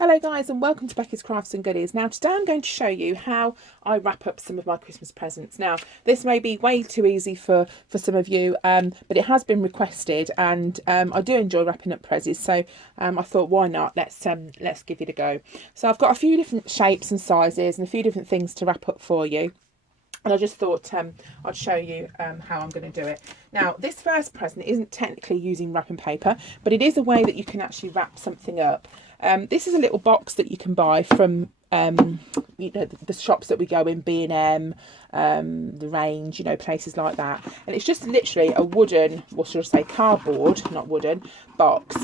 Hello guys and welcome to Becky's Crafts and Goodies. Now today I'm going to show you how I wrap up some of my Christmas presents. Now this may be way too easy for some of you, but it has been requested and I do enjoy wrapping up presents, so I thought why not, let's give it a go. So I've got a few different shapes and sizes and a few different things to wrap up for you. And I just thought I'd show you how I'm going to do it. Now, this first present isn't technically using wrapping paper, but it is a way that you can actually wrap something up. This is a little box that you can buy from the shops that we go in, B&M, the Range, places like that. And it's just literally a wooden, what should I say, cardboard, not wooden, box.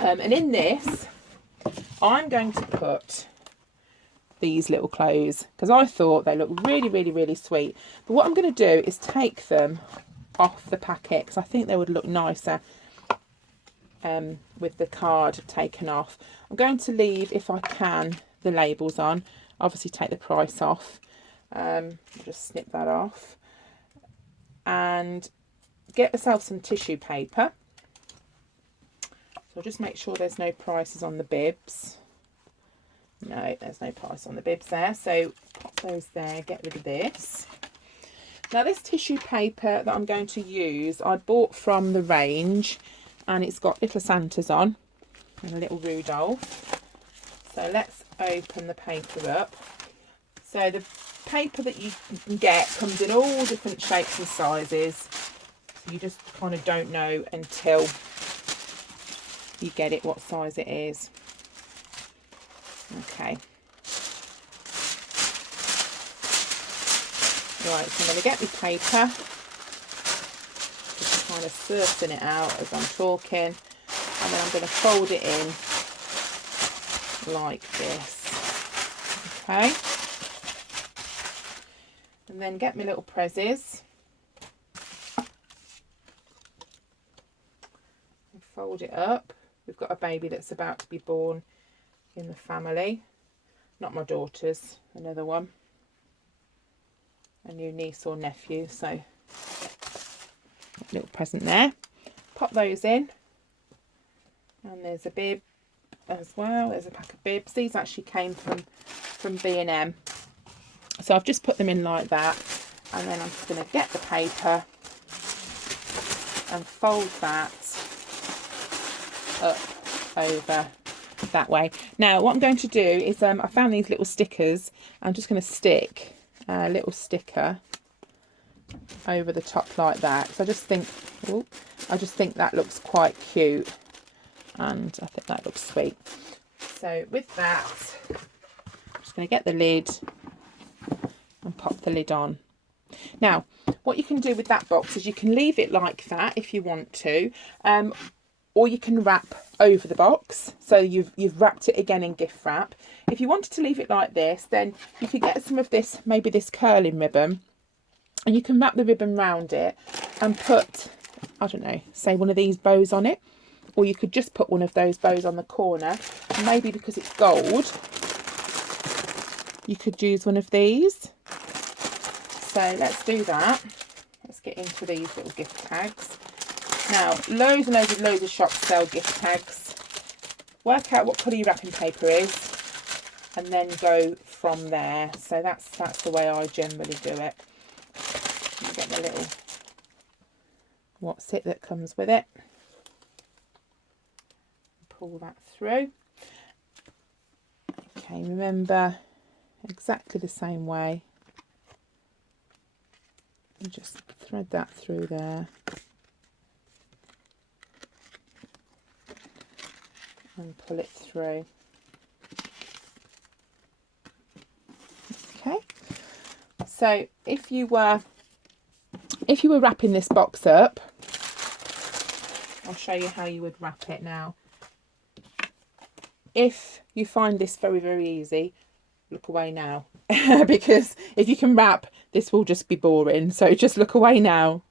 And in this, I'm going to put these little clothes because I thought they look really sweet. But what I'm going to do is take them off the packet because I think they would look nicer with the card taken off. I'm going to leave, if I can, the labels on. Obviously take the price off. Just snip that off and get myself some tissue paper. So just make sure there's no prices on the bibs. No, there's no price on the bibs there, so pop those there, get rid of this. Now this tissue paper that I'm going to use, I bought from the Range, and it's got little Santas on and a little Rudolph. So let's open the paper up. So the paper that you can get comes in all different shapes and sizes. So you just kind of don't know until you get it what size it is. Okay. Right, so I'm going to get my paper, just kind of surfing it out as I'm talking, and then I'm going to fold it in like this. Okay. And then get my little prezzies and fold it up. We've got a baby that's about to be born in the family, not my daughter's, another one, a new niece or nephew, so little present there. Pop those in, and there's a bib as well. There's a pack of bibs. These actually came from B&M, so I've just put them in like that, and then I'm just going to get the paper and fold that up over that way. Now what I'm going to do is I found these little stickers. I'm just going to stick a little sticker over the top like that. So I just think that looks quite cute, and I think that looks sweet. So with that, I'm just going to get the lid and pop the lid on. Now what you can do with that box is you can leave it like that if you want to, or you can wrap over the box, so you've wrapped it again in gift wrap. If you wanted to leave it like this, then you could get some of this, maybe this curling ribbon, and you can wrap the ribbon round it and put, I don't know, say one of these bows on it, or you could just put one of those bows on the corner. And maybe because it's gold, you could use one of these. So let's do that. Let's get into these little gift tags. Now, loads of shops sell gift tags. Work out what colour your wrapping paper is, and then go from there. So that's the way I generally do it. You get the little what's it that comes with it. Pull that through. Okay, remember exactly the same way. And just thread that through there. And pull it through. Okay, so if you were wrapping this box up, I'll show you how you would wrap it now. If you find this very easy, look away now because if you can wrap, this will just be boring, so just look away now.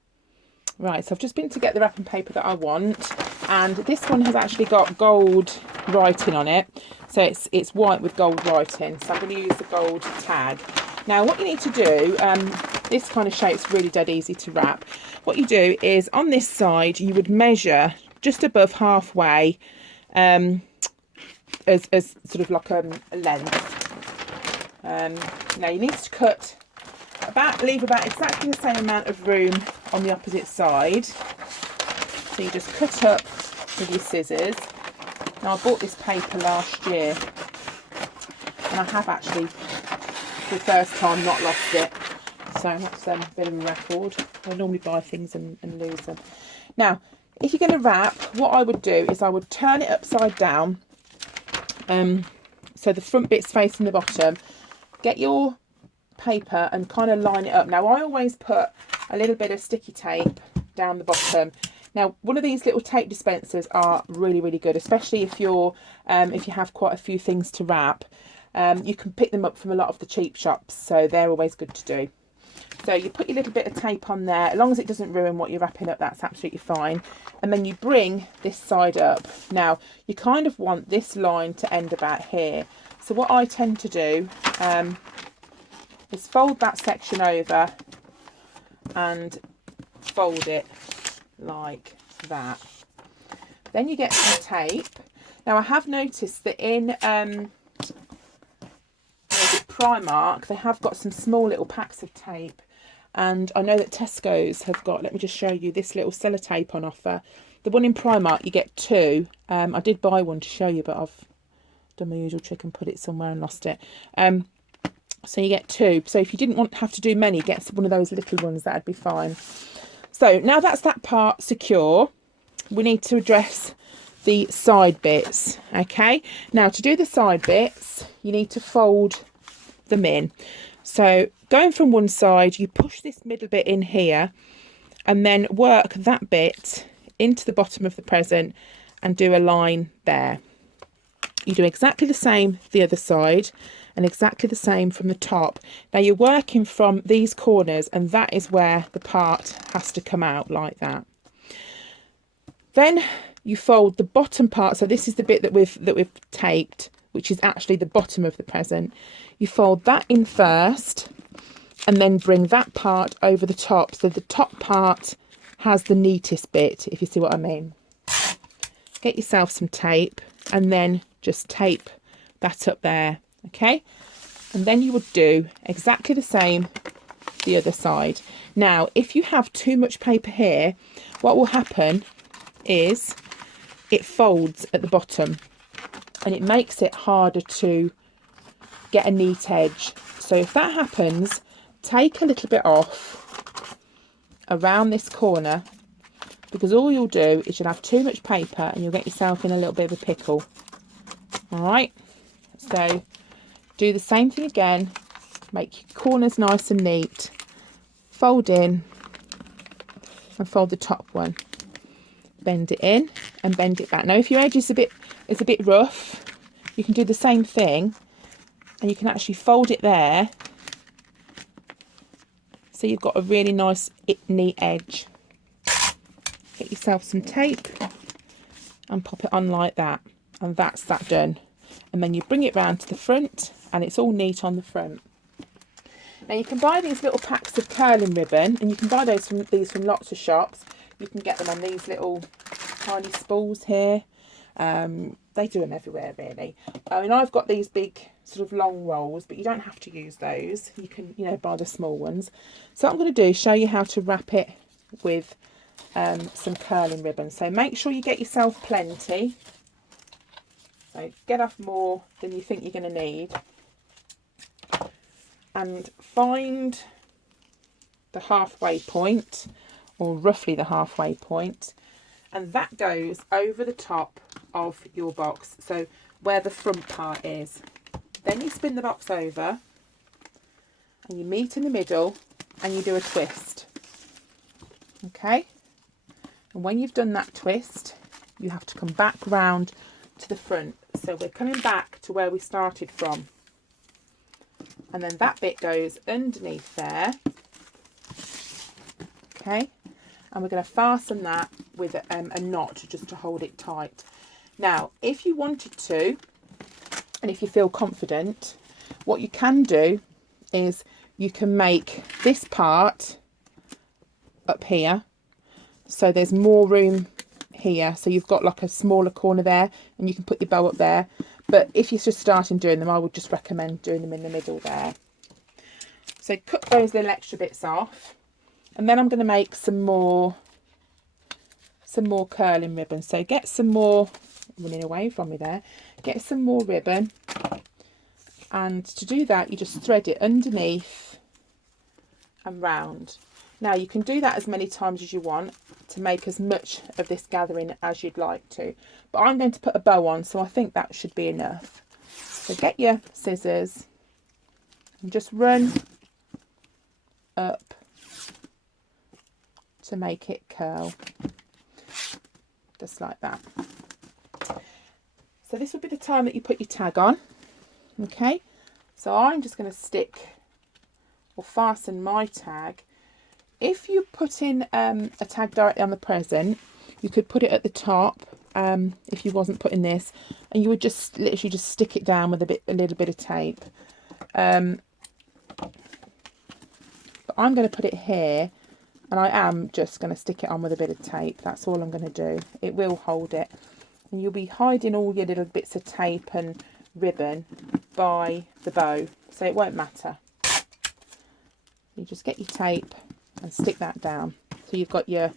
Right, so I've just been to get the wrapping paper that I want, and this one has actually got gold writing on it, so it's white with gold writing, so I'm going to use the gold tag. Now what you need to do, this kind of shape's really dead easy to wrap. What you do is on this side you would measure just above halfway as sort of like a length. Now you need to cut leave about exactly the same amount of room on the opposite side. So you just cut up with your scissors. Now I bought this paper last year, and I have actually, for the first time, not lost it. So that's a bit of a record. I normally buy things and lose them. Now, if you're going to wrap, what I would do is I would turn it upside down. So the front bit's facing the bottom. Get your paper and kind of line it up. Now, I always put a little bit of sticky tape down the bottom. Now, one of these little tape dispensers are really, really good, especially if you have quite a few things to wrap. You can pick them up from a lot of the cheap shops, so they're always good to do. So you put your little bit of tape on there, as long as it doesn't ruin what you're wrapping up, that's absolutely fine. And then you bring this side up. Now, you kind of want this line to end about here. So what I tend to do is fold that section over and fold it like that. Then you get some tape. Now, I have noticed that in Primark, they have got some small little packs of tape, and I know that Tesco's have got, let me just show you, this little sellotape on offer. The one in Primark, you get two. I did buy one to show you, but I've done my usual trick and put it somewhere and lost it. So you get two. So if you didn't have to do many, get one of those little ones, that'd be fine. So now that's that part secure, we need to address the side bits. Okay, now to do the side bits, you need to fold them in. So going from one side, you push this middle bit in here and then work that bit into the bottom of the present and do a line there. You do exactly the same the other side and exactly the same from the top. Now you're working from these corners, and that is where the part has to come out like that. Then you fold the bottom part. So this is the bit that we've taped, which is actually the bottom of the present. You fold that in first and then bring that part over the top. So the top part has the neatest bit, if you see what I mean. Get yourself some tape and then just tape that up there, okay? And then you would do exactly the same the other side. Now, if you have too much paper here, what will happen is it folds at the bottom and it makes it harder to get a neat edge. So if that happens, take a little bit off around this corner, because all you'll do is you'll have too much paper and you'll get yourself in a little bit of a pickle. All right, so do the same thing again, make your corners nice and neat, fold in and fold the top one, bend it in and bend it back. Now if your edge is a bit rough, you can do the same thing and you can actually fold it there, so you've got a really nice neat edge. Get yourself some tape and pop it on like that, and that's that done. And then you bring it round to the front and it's all neat on the front. Now you can buy these little packs of curling ribbon, and you can buy these from lots of shops. You can get them on these little tiny spools here. They do them everywhere really. I mean, I've got these big sort of long rolls, but you don't have to use those. You can, buy the small ones. So what I'm going to do is show you how to wrap it with some curling ribbon. So make sure you get yourself plenty. So get off more than you think you're going to need. And find the halfway point, or roughly the halfway point, and that goes over the top of your box, so where the front part is. Then you spin the box over and you meet in the middle and you do a twist. Okay, and when you've done that twist, you have to come back round to the front. So we're coming back to where we started from, and then that bit goes underneath there. Okay, and we're going to fasten that with a knot just to hold it tight. Now, if you wanted to, and if you feel confident, what you can do is you can make this part up here, so there's more room here, so you've got like a smaller corner there and you can put your bow up there. But if you're just starting doing them, I would just recommend doing them in the middle there. So cut those little extra bits off, and then I'm going to make some more curling ribbon. So get some more, running away from me there, get some more ribbon, and to do that you just thread it underneath and round. Now you can do that as many times as you want to make as much of this gathering as you'd like to, but I'm going to put a bow on, so I think that should be enough. So get your scissors and just run up to make it curl, just like that. So this will be the time that you put your tag on. Okay, so I'm just going to stick or fasten my tag. If you put in a tag directly on the present, you could put it at the top if you wasn't putting this, and you would just literally just stick it down with a little bit of tape. But I'm going to put it here, and I am just going to stick it on with a bit of tape. That's all I'm going to do. It will hold it, and you'll be hiding all your little bits of tape and ribbon by the bow, so it won't matter. You just get your tape and stick that down, so you've got your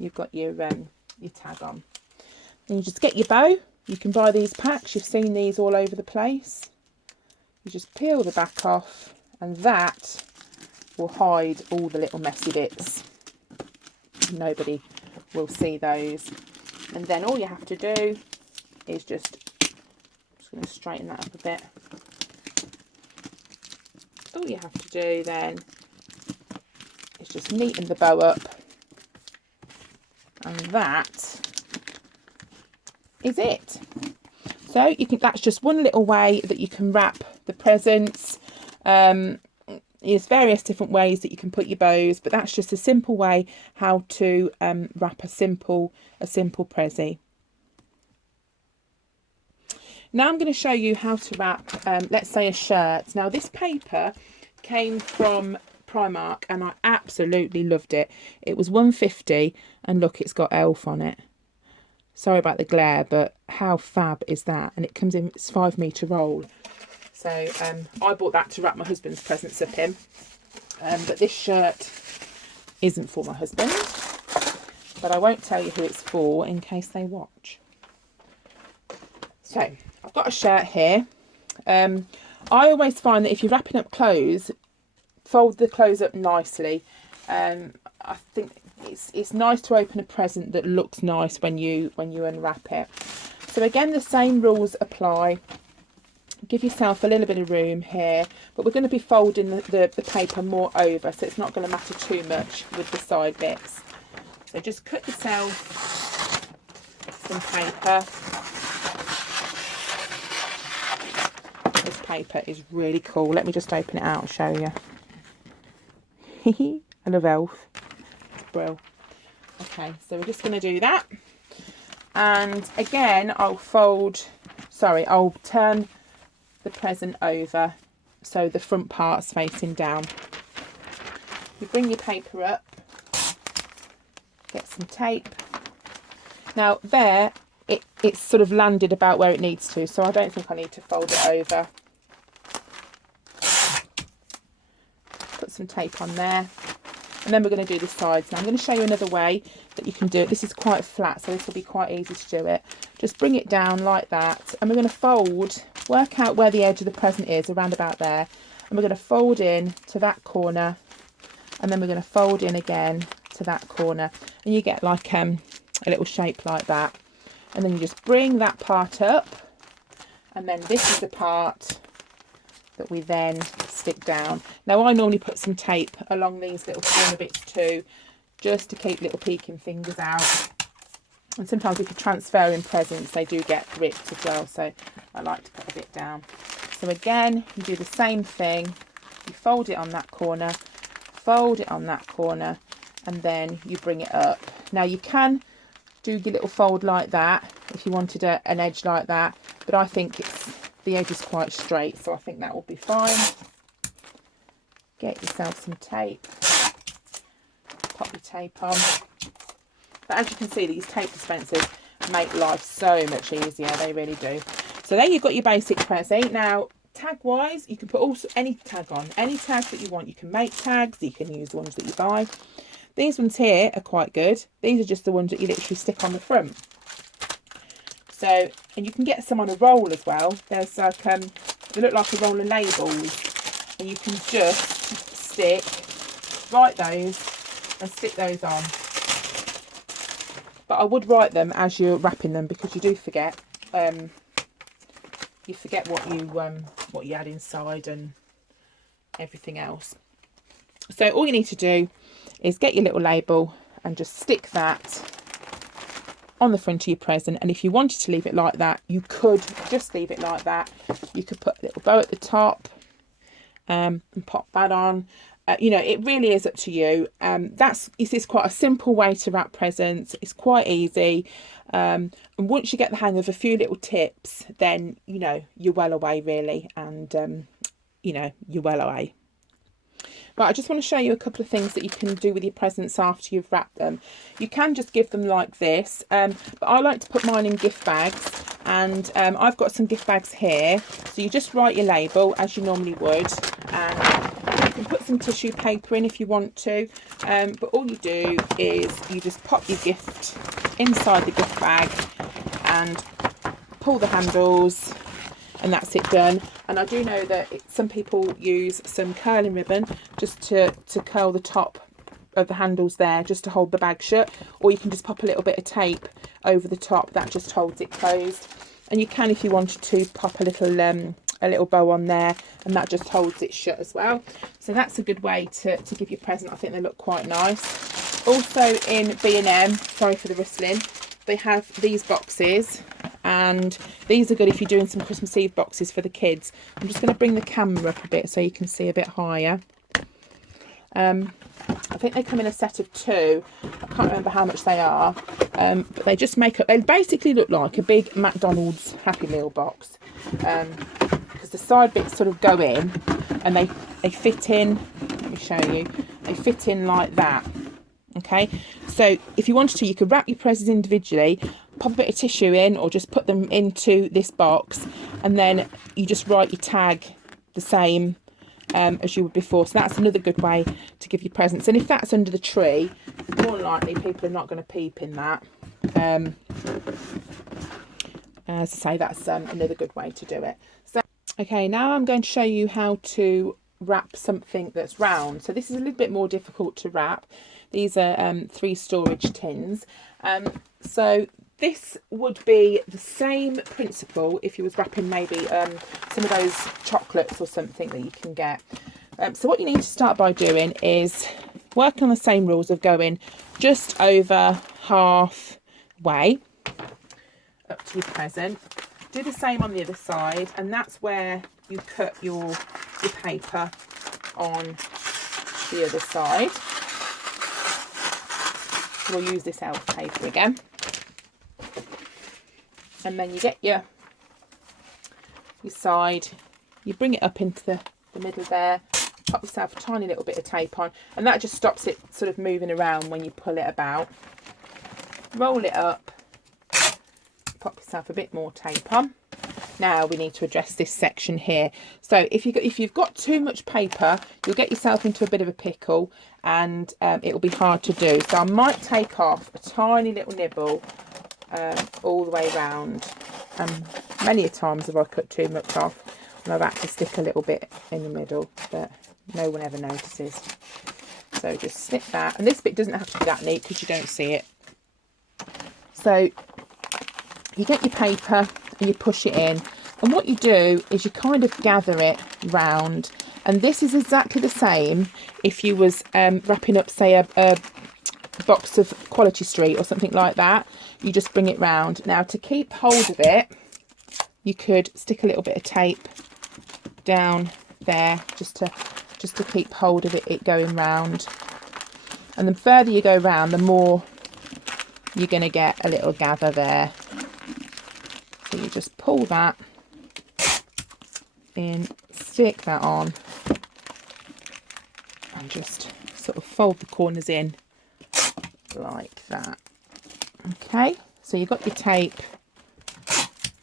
tag on. Then you just get your bow. You can buy these packs, you've seen these all over the place. You just peel the back off, and that will hide all the little messy bits. Nobody will see those. And then all you have to do is just going to straighten that up a bit. All you have to do then is just neaten the bow up, and that is it. So you can, that's just one little way that you can wrap the presents. There's various different ways that you can put your bows, but that's just a simple way how to wrap a simple prezi. Now I'm going to show you how to wrap, let's say, a shirt. Now this paper came from Primark and I absolutely loved it. It was £1.50 and look, it's got Elf on it. Sorry about the glare, but how fab is that? And it comes in, it's 5 metre roll. So I bought that to wrap my husband's presents up in. But this shirt isn't for my husband. But I won't tell you who it's for in case they watch. So I've got a shirt here. I always find that if you're wrapping up clothes, fold the clothes up nicely. I think it's nice to open a present that looks nice when you unwrap it. So again, the same rules apply. Give yourself a little bit of room here, but we're going to be folding the paper more over, so it's not going to matter too much with the side bits. So just cut yourself some paper. This paper is really cool. Let me just open it out and show you. I love Elf. It's brilliant. Okay, so we're just going to do that. And again, I'll turn the present over so the front part's facing down. You bring your paper up, get some tape. Now there, it's sort of landed about where it needs to, so I don't think I need to fold it over. Put some tape on there, and then we're going to do the sides. Now I'm going to show you another way that you can do it. This is quite flat, so this will be quite easy to do it. Just bring it down like that, and we're going to fold, work out where the edge of the present is, around about there, and we're going to fold in to that corner, and then we're going to fold in again to that corner, and you get like a little shape like that. And then you just bring that part up, and then this is the part that we then stick down. Now I normally put some tape along these little corner bits too, just to keep little peeking fingers out. And sometimes if you transfer in presents, they do get ripped as well, so I like to put a bit down. So again, you do the same thing. You fold it on that corner, fold it on that corner, and then you bring it up. Now you can do your little fold like that if you wanted an edge like that, but I think the edge is quite straight, so I think that will be fine. Get yourself some tape, pop your tape on. But as you can see, these tape dispensers make life so much easier. They really do. So there you've got your basic present. Now, tag wise, you can put also any tag on, any tag that you want. You can make tags, you can use the ones that you buy. These ones here are quite good. These are just the ones that you literally stick on the front. So, and you can get some on a roll as well. There's like they look like a roll of labels, and you can just write those and stick those on. But I would write them as you're wrapping them, because you do forget. You forget what you add inside and everything else. So all you need to do is get your little label and just stick that on the front of your present. And if you wanted to leave it like that, you could just leave it like that. You could put a little bow at the top and pop that on. You know, it really is up to you. It's quite a simple way to wrap presents. It's quite easy. And once you get the hang of a few little tips, then, you know, you're well away really. And, you know, you're well away. Right, I just want to show you a couple of things that you can do with your presents after you've wrapped them. You can just give them like this, but I like to put mine in gift bags. And I've got some gift bags here. So you just write your label as you normally would. And you can put some tissue paper in if you want to. But all you do is you just pop your gift inside the gift bag and pull the handles, and that's it done. And I do know that some people use some curling ribbon just to curl the top of the handles there, just to hold the bag shut, or you can just pop a little bit of tape over the top that just holds it closed. And you can, if you wanted to, pop a little bow on there, and that just holds it shut as well. So that's a good way to give your present. I think they look quite nice. Also in B&M, sorry for the rustling, they have these boxes, and these are good if you're doing some Christmas Eve boxes for the kids. I'm just going to bring the camera up a bit so you can see a bit higher. I think they come in a set of 2. I can't remember how much they are, but they just they basically look like a big McDonald's Happy Meal box, because the side bits sort of go in, and they fit in. Let me show you. They fit in like that. Okay, so if you wanted to, you could wrap your presents individually, pop a bit of tissue in, or just put them into this box, and then you just write your tag the same as you would before. So that's another good way to give your presents. And if that's under the tree, more than likely people are not going to peep in that. As I say, that's another good way to do it. So okay, now I'm going to show you how to wrap something that's round. So this is a little bit more difficult to wrap. These are 3 storage tins. So this would be the same principle if you was wrapping maybe some of those chocolates or something that you can get. So what you need to start by doing is work on the same rules of going just over halfway up to your present. Do the same on the other side, and that's where you cut your paper on the other side. We'll use this elf paper again. And then you get your side, you bring it up into the middle there, pop yourself a tiny little bit of tape on, and that just stops it sort of moving around when you pull it about. Roll it up, pop yourself a bit more tape on. Now we need to address this section here. So if you've got too much paper, you'll get yourself into a bit of a pickle, and it will be hard to do. So I might take off a tiny little nibble all the way around. Many a times have I cut too much off, and I've had to stick a little bit in the middle, but no one ever notices. So just snip that, and this bit doesn't have to be that neat because you don't see it. So you get your paper and you push it in, and what you do is you kind of gather it round, and this is exactly the same if you was wrapping up, say, a box of Quality Street or something like that. You just bring it round. Now, to keep hold of it, you could stick a little bit of tape down there just to keep hold of it going round. And the further you go round, the more you're going to get a little gather there. So you just pull that in, stick that on, and just sort of fold the corners in like that. Okay, so you've got your tape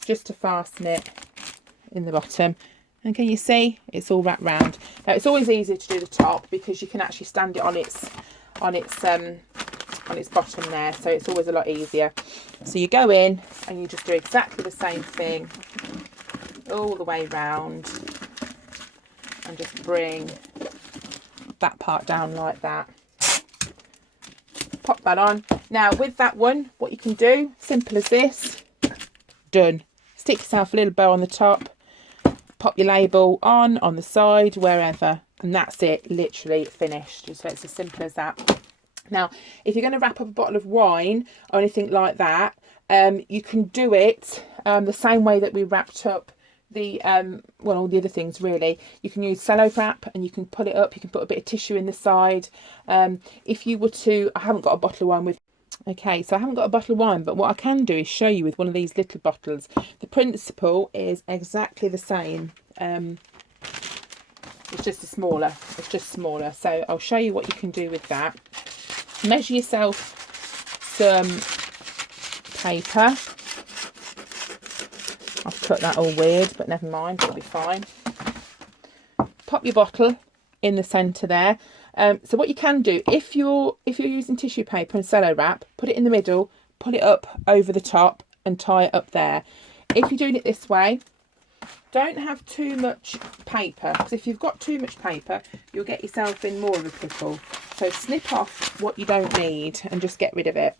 just to fasten it in the bottom, and can you see it's all wrapped round. Now it's always easier to do the top because you can actually stand it on its bottom there, so it's always a lot easier. So you go in and you just do exactly the same thing all the way round and just bring that part down like that. Pop that on. Now with that one, what you can do, simple as this, done. Stick yourself a little bow on the top, pop your label on the side, wherever, and that's it, literally finished. So it's as simple as that. Now, if you're going to wrap up a bottle of wine or anything like that, you can do it the same way that we wrapped up the well, all the other things really. You can use cello wrap and you can pull it up, you can put a bit of tissue in the side. If you were to, I haven't got a bottle of wine with, okay, so I haven't got a bottle of wine, but what I can do is show you with one of these little bottles. The principle is exactly the same. It's just smaller, so I'll show you what you can do with that. Measure yourself some paper. I've cut that all weird, but never mind, it'll be fine. Pop your bottle in the centre there. So what you can do, if you're using tissue paper and cello wrap, put it in the middle, pull it up over the top and tie it up there. If you're doing it this way, don't have too much paper, because if you've got too much paper, you'll get yourself in more of a pickle. So snip off what you don't need and just get rid of it.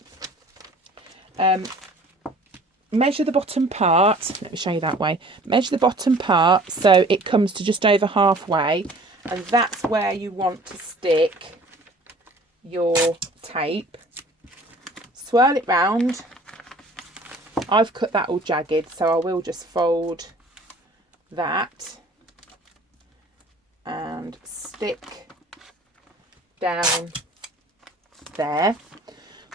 Measure the bottom part. Let me show you that way. Measure the bottom part so it comes to just over halfway, and that's where you want to stick your tape. Swirl it round. I've cut that all jagged, so I will just fold that and stick down there.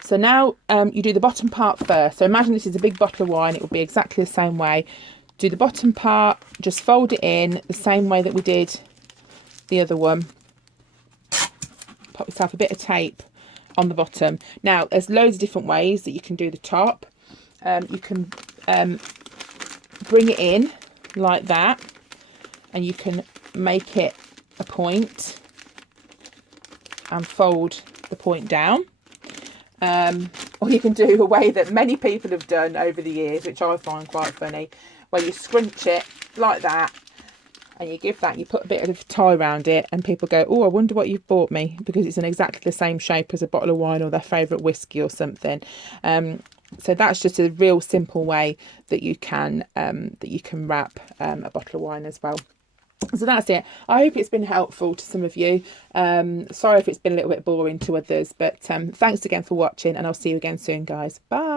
So now you do the bottom part first. So imagine this is a big bottle of wine. It will be exactly the same way. Do the bottom part, just fold it in the same way that we did the other one. Pop yourself a bit of tape on the bottom. Now there's loads of different ways that you can do the top. You can bring it in like that, and you can make it a point and fold the point down. Or you can do a way that many people have done over the years, which I find quite funny, where you scrunch it like that and you give that, you put a bit of tie around it, and people go, oh, I wonder what you've bought me, because it's in exactly the same shape as a bottle of wine or their favourite whiskey or something. So that's just a real simple way that you can wrap a bottle of wine as well. So that's it. I hope it's been helpful to some of you. Sorry if it's been a little bit boring to others, but thanks again for watching, and I'll see you again soon, guys. Bye.